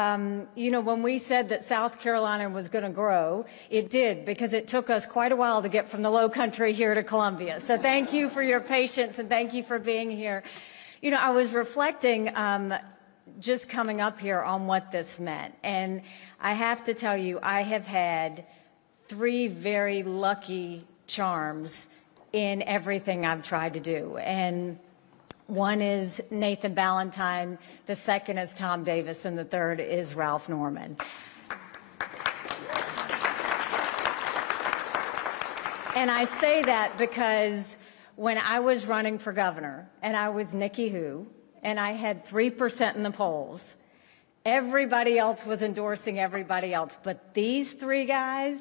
You know, when we said that South Carolina was going to grow, it did, because it took us quite a while to get from the low country here to Columbia. So thank you for your patience and thank you for being here. You know, I was reflecting just coming up here on what this meant. And I have to tell you, I have had 3 very lucky charms in everything I've tried to do. And one is Nathan Ballantyne, the second is Tom Davis, and the third is Ralph Norman. And I say that because when I was running for governor, and I was Nikki Who, and I had 3% in the polls, everybody else was endorsing everybody else. But these 3 guys,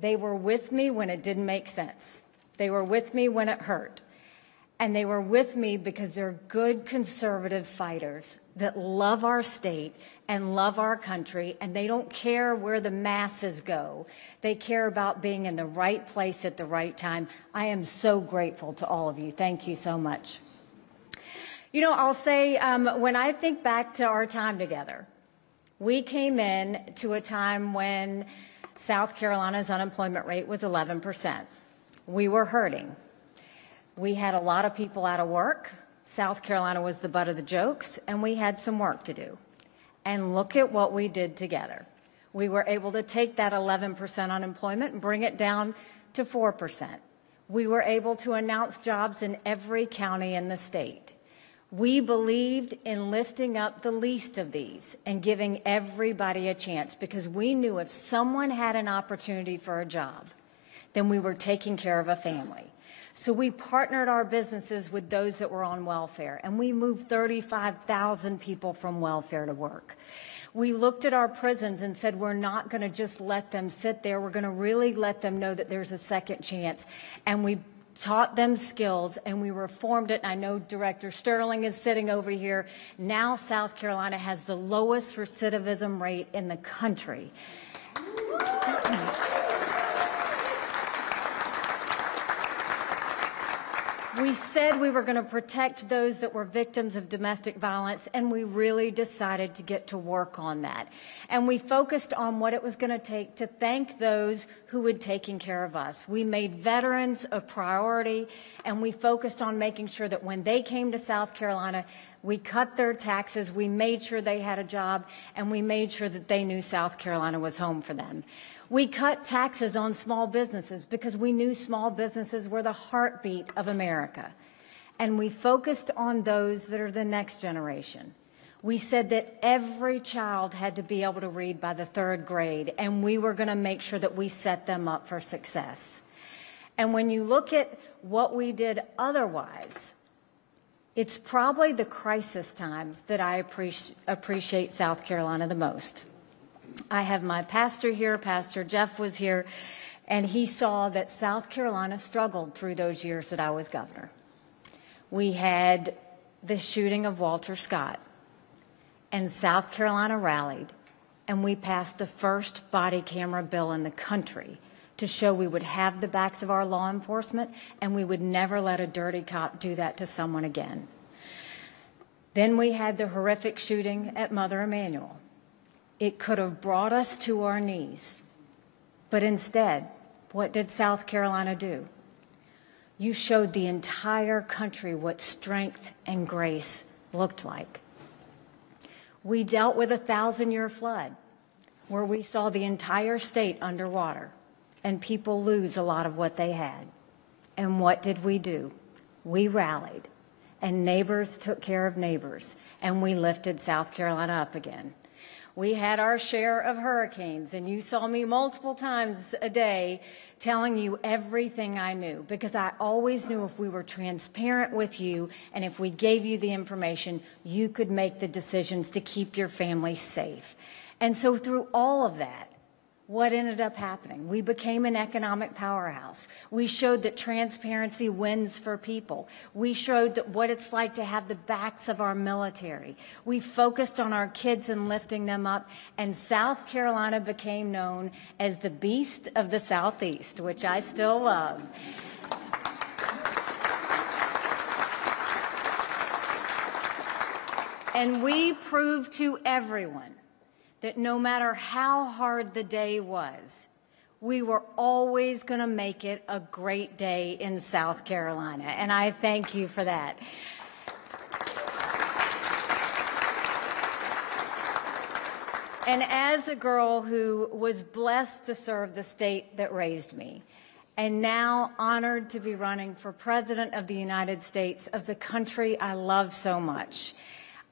they were with me when it didn't make sense. They were with me when it hurt. And they were with me because they're good conservative fighters that love our state and love our country, and they don't care where the masses go. They care about being in the right place at the right time. I am so grateful to all of you. Thank you so much. You know, I'll say, when I think back to our time together, we came in to a time when South Carolina's unemployment rate was 11%. We were hurting. We had a lot of people out of work. South Carolina was the butt of the jokes, and we had some work to do. And look at what we did together. We were able to take that 11% unemployment and bring it down to 4%. We were able to announce jobs in every county in the state. We believed in lifting up the least of these and giving everybody a chance, because we knew if someone had an opportunity for a job, then we were taking care of a family. So we partnered our businesses with those that were on welfare, and we moved 35,000 people from welfare to work. We looked at our prisons and said, we're not going to just let them sit there. We're going to really let them know that there's a second chance. And we taught them skills, and we reformed it. I know Director Sterling is sitting over here. Now South Carolina has the lowest recidivism rate in the country. We said we were going to protect those that were victims of domestic violence, and we really decided to get to work on that. And we focused on what it was going to take to thank those who had taken care of us. We made veterans a priority, and we focused on making sure that when they came to South Carolina, we cut their taxes, we made sure they had a job, and we made sure that they knew South Carolina was home for them. We cut taxes on small businesses because we knew small businesses were the heartbeat of America. And we focused on those that are the next generation. We said that every child had to be able to read by the 3rd grade, and we were going to make sure that we set them up for success. And when you look at what we did otherwise, it's probably the crisis times that I appreciate South Carolina the most. I have my pastor here, Pastor Jeff was here, and he saw that South Carolina struggled through those years that I was governor. We had the shooting of Walter Scott, and South Carolina rallied, and we passed the first body camera bill in the country to show we would have the backs of our law enforcement, and we would never let a dirty cop do that to someone again. Then we had the horrific shooting at Mother Emanuel. It could have brought us to our knees. But instead, what did South Carolina do? You showed the entire country what strength and grace looked like. We dealt with a 1,000-year flood where we saw the entire state underwater and people lose a lot of what they had. And what did we do? We rallied, and neighbors took care of neighbors, and we lifted South Carolina up again. We had our share of hurricanes, and you saw me multiple times a day telling you everything I knew, because I always knew if we were transparent with you and if we gave you the information, you could make the decisions to keep your family safe. And so through all of that, what ended up happening? We became an economic powerhouse. We showed that transparency wins for people. We showed that what it's like to have the backs of our military. We focused on our kids and lifting them up, and South Carolina became known as the beast of the Southeast, which I still love. And we proved to everyone that no matter how hard the day was, we were always going to make it a great day in South Carolina. And I thank you for that. And as a girl who was blessed to serve the state that raised me, and now honored to be running for President of the United States of the country I love so much,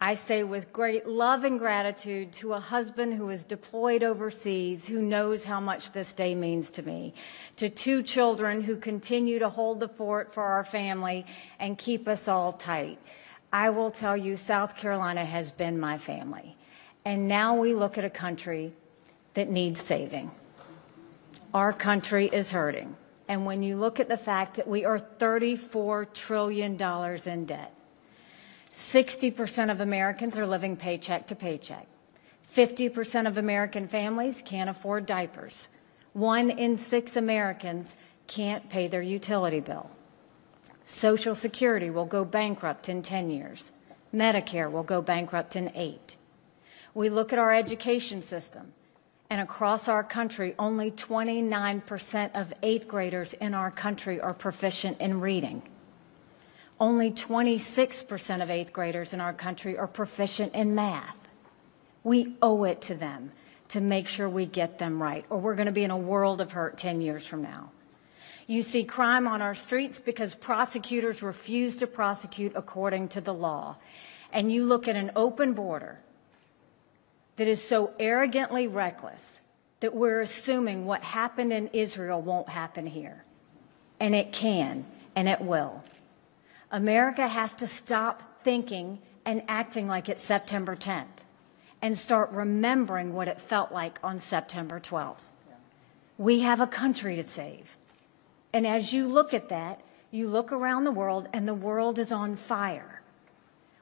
I say with great love and gratitude to a husband who is deployed overseas, who knows how much this day means to me, to 2 children who continue to hold the fort for our family and keep us all tight. I will tell you, South Carolina has been my family. And now we look at a country that needs saving. Our country is hurting. And when you look at the fact that we are $34 trillion in debt, 60% of Americans are living paycheck to paycheck. 50% of American families can't afford diapers. 1 in 6 Americans can't pay their utility bill. Social Security will go bankrupt in 10 years. Medicare will go bankrupt in 8. We look at our education system, and across our country, only 29% of 8th graders in our country are proficient in reading. Only 26% of 8th graders in our country are proficient in math. We owe it to them to make sure we get them right, or we're going to be in a world of hurt 10 years from now. You see crime on our streets because prosecutors refuse to prosecute according to the law. And you look at an open border that is so arrogantly reckless that we're assuming what happened in Israel won't happen here. And it can, and it will. America has to stop thinking and acting like it's September 10th and start remembering what it felt like on September 12th. We have a country to save. And as you look at that, you look around the world, and the world is on fire.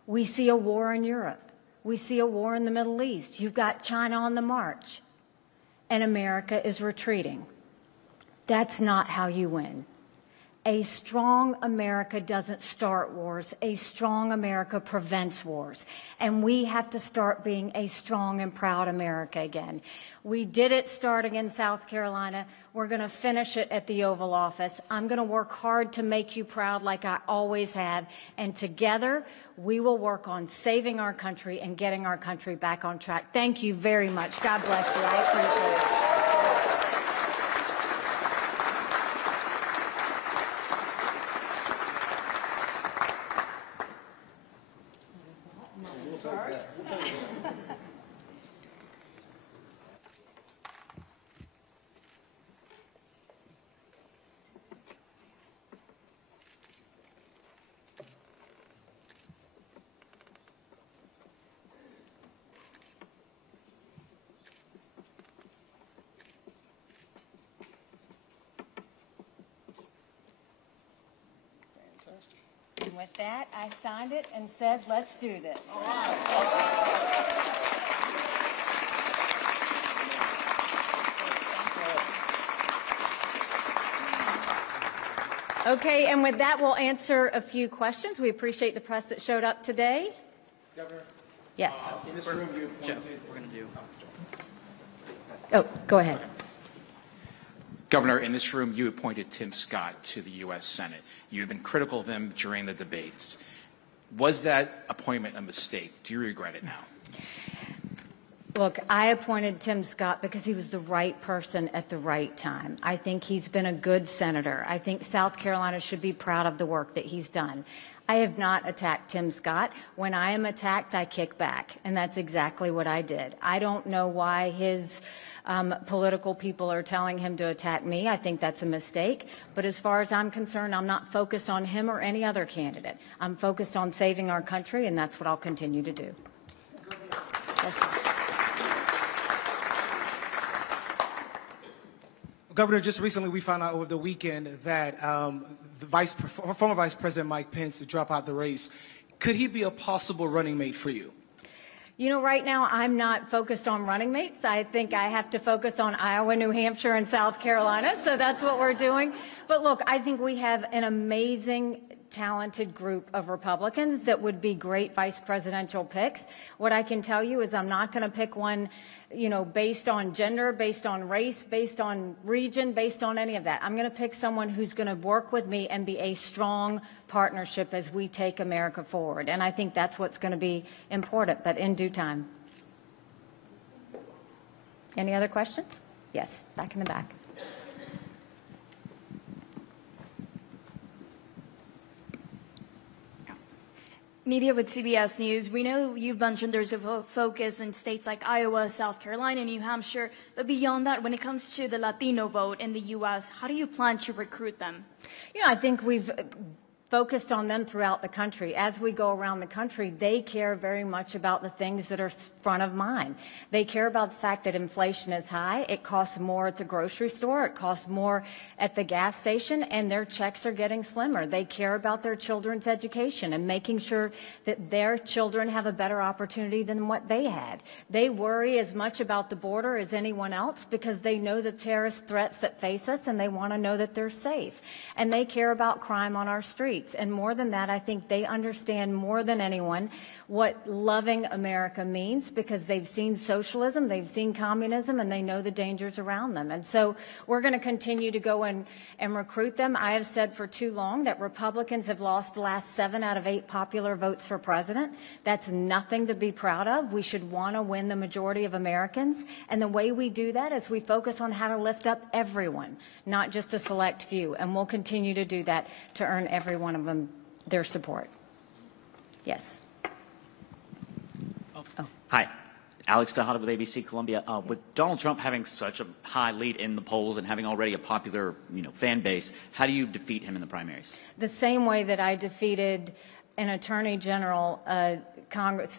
We see a war in Europe. We see a war in the Middle East. You've got China on the march, and America is retreating. That's not how you win. A strong America doesn't start wars. A strong America prevents wars. And we have to start being a strong and proud America again. We did it starting in South Carolina. We're going to finish it at the Oval Office. I'm going to work hard to make you proud like I always have. And together, we will work on saving our country and getting our country back on track. Thank you very much. God bless you. I appreciate it. And with that, I signed it and said, let's do this. All right. Okay, and with that, we'll answer a few questions. We appreciate the press that showed up today. Governor? Yes. In this room, you appointed... We're going to do... Oh, go ahead. Governor, in this room, you appointed Tim Scott to the U.S. Senate. You've been critical of him during the debates. Was that appointment a mistake? Do you regret it now? Look, I appointed Tim Scott because he was the right person at the right time. I think he's been a good senator. I think South Carolina should be proud of the work that he's done. I have not attacked Tim Scott. When I am attacked, I kick back, and that's exactly what I did. I don't know why his political people are telling him to attack me. I think that's a mistake. But as far as I'm concerned, I'm not focused on him or any other candidate. I'm focused on saving our country, and that's what I'll continue to do. Yes, sir. Governor, just recently we found out over the weekend that former Vice President Mike Pence to drop out the race. Could he be a possible running mate for you? You know, right now I'm not focused on running mates. I think I have to focus on Iowa, New Hampshire, and South Carolina, so that's what we're doing. But look, I think we have an amazing talented group of Republicans that would be great vice presidential picks. What I can tell you is I'm not going to pick one, you know, based on gender, based on race, based on region, based on any of that. I'm going to pick someone who's going to work with me and be a strong partnership as we take America forward. And I think that's what's going to be important, but in due time. Any other questions? Yes, back in the back. Media with CBS News. We know you've mentioned there's a focus in states like Iowa, South Carolina, New Hampshire, but beyond that, when it comes to the Latino vote in the U.S., how do you plan to recruit them? You know, I think we've focused on them throughout the country. As we go around the country, they care very much about the things that are front of mind. They care about the fact that inflation is high. It costs more at the grocery store. It costs more at the gas station, and their checks are getting slimmer. They care about their children's education and making sure that their children have a better opportunity than what they had. They worry as much about the border as anyone else because they know the terrorist threats that face us, and they want to know that they're safe. And they care about crime on our streets. And more than that, I think they understand more than anyone what loving America means because they've seen socialism, they've seen communism, and they know the dangers around them. And so we're going to continue to go and recruit them. I have said for too long that Republicans have lost the last 7 out of 8 popular votes for president. That's nothing to be proud of. We should want to win the majority of Americans. And the way we do that is we focus on how to lift up everyone, not just a select few. And we'll continue to do that to earn every one of them their support. Yes. Hi, Alex Tejada with ABC Columbia. With Donald Trump having such a high lead in the polls and having already a popular, fan base, how do you defeat him in the primaries? The same way that I defeated an attorney general, a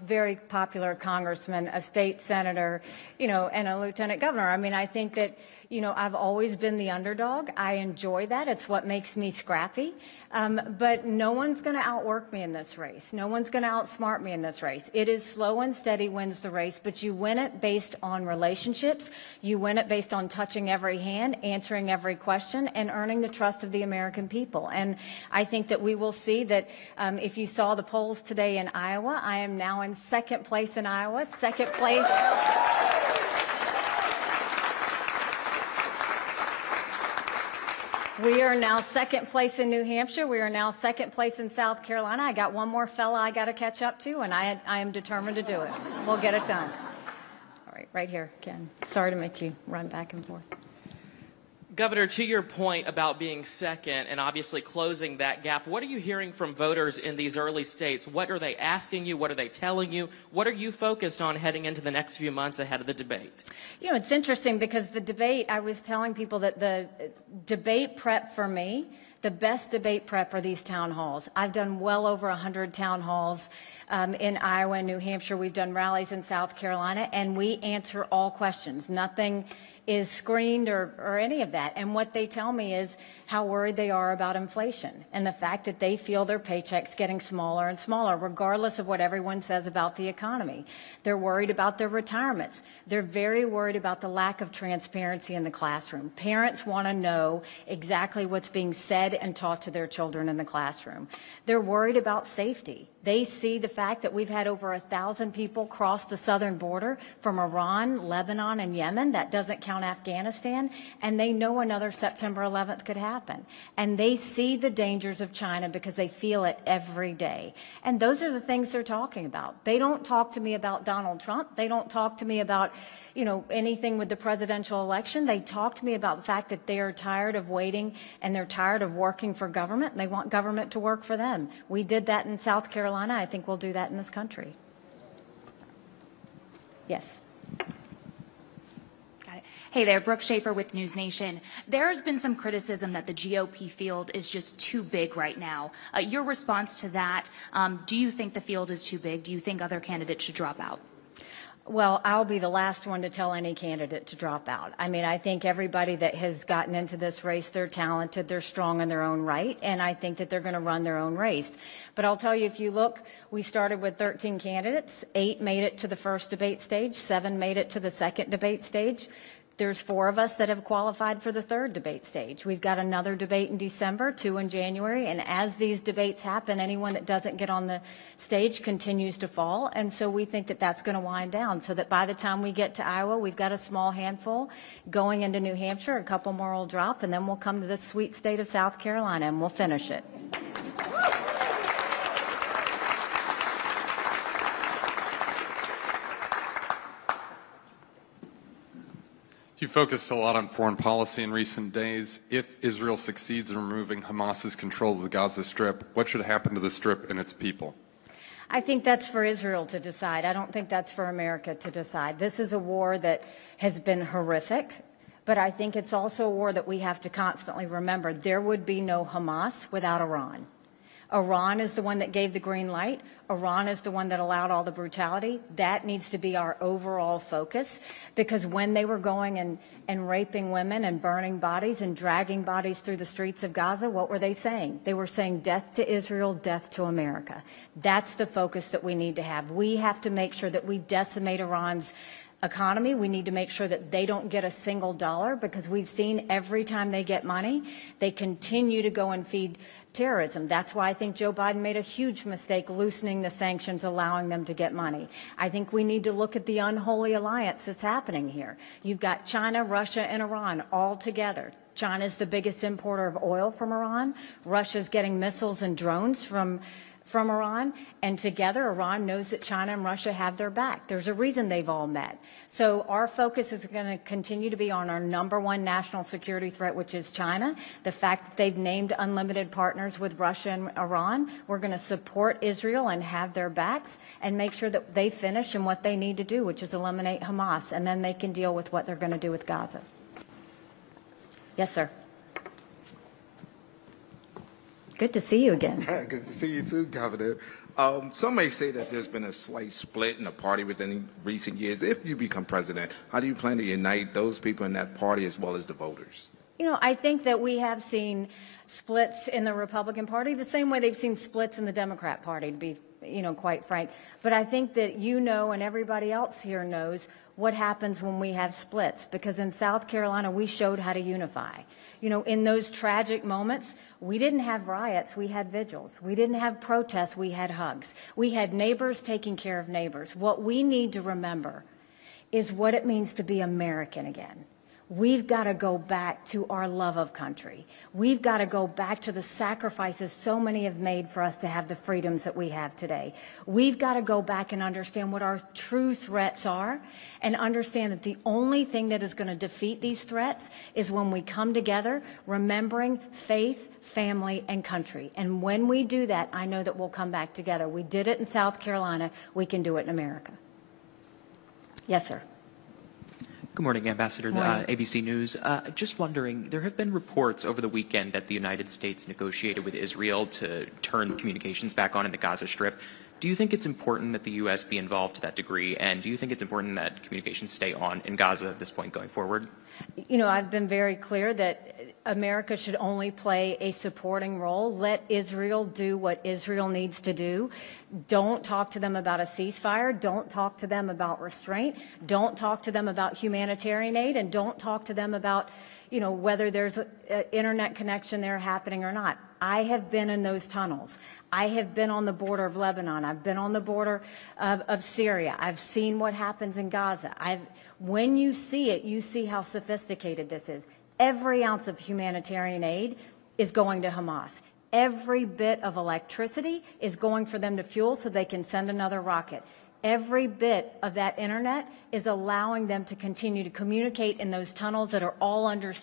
very popular congressman, a state senator, and a lieutenant governor. I mean, I think that, I've always been the underdog. I enjoy that. It's what makes me scrappy. But no one's going to outwork me in this race. No one's going to outsmart me in this race. It is slow and steady wins the race, but you win it based on relationships. You win it based on touching every hand, answering every question, and earning the trust of the American people. And I think that we will see that if you saw the polls today in Iowa, I am now in second place in Iowa, second place. We are now second place in New Hampshire. We are now second place in South Carolina. I got one more fella I got to catch up to, and I am determined to do it. We'll get it done. All right here, Ken. Sorry to make you run back and forth. Governor, to your point about being second and obviously closing that gap, what are you hearing from voters in these early states? What are they asking you? What are they telling you? What are you focused on heading into the next few months ahead of the debate? It's interesting because the debate, I was telling people that the debate prep for me, the best debate prep are these town halls. I've done well over 100 town halls in Iowa and New Hampshire. We've done rallies in South Carolina, and we answer all questions. Nothing is screened or any of that. And what they tell me is how worried they are about inflation and the fact that they feel their paychecks getting smaller and smaller, regardless of what everyone says about the economy. They're worried about their retirements. They're very worried about the lack of transparency in the classroom. Parents want to know exactly what's being said and taught to their children in the classroom. They're worried about safety. They see the fact that we've had over 1,000 people cross the southern border from Iran, Lebanon, and Yemen. That doesn't count Afghanistan. And they know another September 11th could happen. And they see the dangers of China because they feel it every day. And those are the things they're talking about. They don't talk to me about Donald Trump. They don't talk to me about anything with the presidential election. They talk to me about the fact that they are tired of waiting and they're tired of working for government, and they want government to work for them. We did that in South Carolina. I think we'll do that in this country. Yes. Got it. Hey there, Brooke Schaefer with News Nation. There has been some criticism that the GOP field is just too big right now. Your response to that, do you think the field is too big? Do you think other candidates should drop out? Well, I'll be the last one to tell any candidate to drop out. I mean, I think everybody that has gotten into this race, they're talented, they're strong in their own right, and I think that they're going to run their own race. But I'll tell you, if you look, we started with 13 candidates. 8 made it to the first debate stage. 7 made it to the second debate stage. There's 4 of us that have qualified for the 3rd debate stage. We've got another debate in December, 2 in January, and as these debates happen, anyone that doesn't get on the stage continues to fall, and so we think that that's going to wind down, so that by the time we get to Iowa, we've got a small handful. Going into New Hampshire, a couple more will drop, and then we'll come to the sweet state of South Carolina, and we'll finish it. You focused a lot on foreign policy in recent days. If Israel succeeds in removing Hamas's control of the Gaza Strip, what should happen to the Strip and its people? I think that's for Israel to decide. I don't think that's for America to decide. This is a war that has been horrific, but I think it's also a war that we have to constantly remember. There would be no Hamas without Iran. Iran is the one that gave the green light. Iran is the one that allowed all the brutality. That needs to be our overall focus, because when they were going and raping women and burning bodies and dragging bodies through the streets of Gaza, what were they saying? They were saying death to Israel, death to America. That's the focus that we need to have. We have to make sure that we decimate Iran's economy. We need to make sure that they don't get a single dollar, because we've seen every time they get money, they continue to go and feed terrorism. That's why I think Joe Biden made a huge mistake loosening the sanctions, allowing them to get money. I think we need to look at the unholy alliance that's happening here. You've got China, Russia, and Iran all together. China's the biggest importer of oil from Iran. Russia's getting missiles and drones from Iran, and together Iran knows that China and Russia have their back. There's a reason they've all met. So our focus is going to continue to be on our #1 national security threat, which is China. The fact that they've named unlimited partners with Russia and Iran, we're going to support Israel and have their backs and make sure that they finish in what they need to do, which is eliminate Hamas, and then they can deal with what they're going to do with Gaza. Yes, sir. Good to see you again. Good to see you too, Governor. Some may say that there's been a slight split in the party within recent years. If you become president, how do you plan to unite those people in that party as well as the voters? You know, I think that we have seen splits in the Republican Party the same way they've seen splits in the Democrat Party, to be, quite frank. But I think that and everybody else here knows what happens when we have splits, because in South Carolina, we showed how to unify. In those tragic moments, we didn't have riots, we had vigils. We didn't have protests, we had hugs. We had neighbors taking care of neighbors. What we need to remember is what it means to be American again. We've got to go back to our love of country. We've got to go back to the sacrifices so many have made for us to have the freedoms that we have today. We've got to go back and understand what our true threats are, and understand that the only thing that is going to defeat these threats is when we come together, remembering faith, family, and country. And when we do that, I know that we'll come back together. We did it in South Carolina. We can do it in America. Yes, sir. Good morning, Ambassador. Morning. ABC News. Just wondering, there have been reports over the weekend that the United States negotiated with Israel to turn communications back on in the Gaza Strip. Do you think it's important that the U.S. be involved to that degree, and do you think it's important that communications stay on in Gaza at this point going forward? I've been very clear that America should only play a supporting role. Let Israel do what Israel needs to do. Don't talk to them about a ceasefire. Don't talk to them about restraint. Don't talk to them about humanitarian aid, and don't talk to them about, whether there's an internet connection there happening or not. I have been in those tunnels. I have been on the border of Lebanon. I've been on the border of Syria. I've seen what happens in Gaza. When you see it, you see how sophisticated this is. Every ounce of humanitarian aid is going to Hamas. Every bit of electricity is going for them to fuel so they can send another rocket. Every bit of that internet is allowing them to continue to communicate in those tunnels that are all under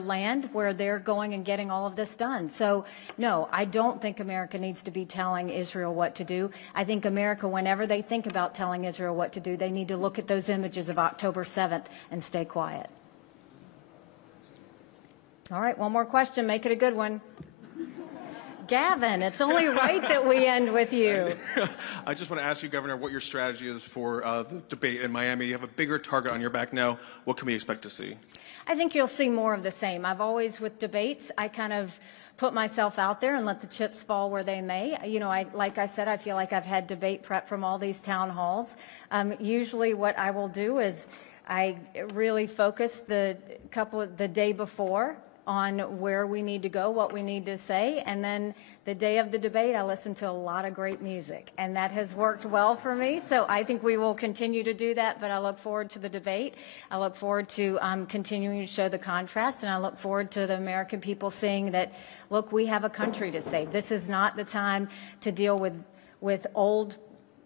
land, where they're going and getting all of this done. So, no, I don't think America needs to be telling Israel what to do. I think America, whenever they think about telling Israel what to do, they need to look at those images of October 7th and stay quiet. All right, one more question. Make it a good one. Gavin, it's only right that we end with you. I just want to ask you, Governor, what your strategy is for the debate in Miami. You have a bigger target on your back now. What can we expect to see? I think you'll see more of the same. I've always, with debates, I kind of put myself out there and let the chips fall where they may. Like I said, I feel like I've had debate prep from all these town halls. Usually what I will do is I really focused the day before on where we need to go, what we need to say, and then the day of the debate, I listened to a lot of great music, and that has worked well for me. So I think we will continue to do that, but I look forward to the debate. I look forward to continuing to show the contrast, and I look forward to the American people seeing that, look, we have a country to save. This is not the time to deal with old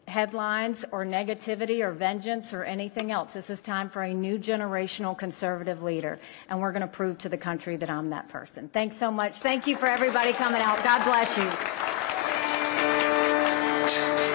headlines or negativity or vengeance or anything else. This is time for a new generational conservative leader, and we're going to prove to the country that I'm that person. Thanks so much. Thank you for everybody coming out. God bless you.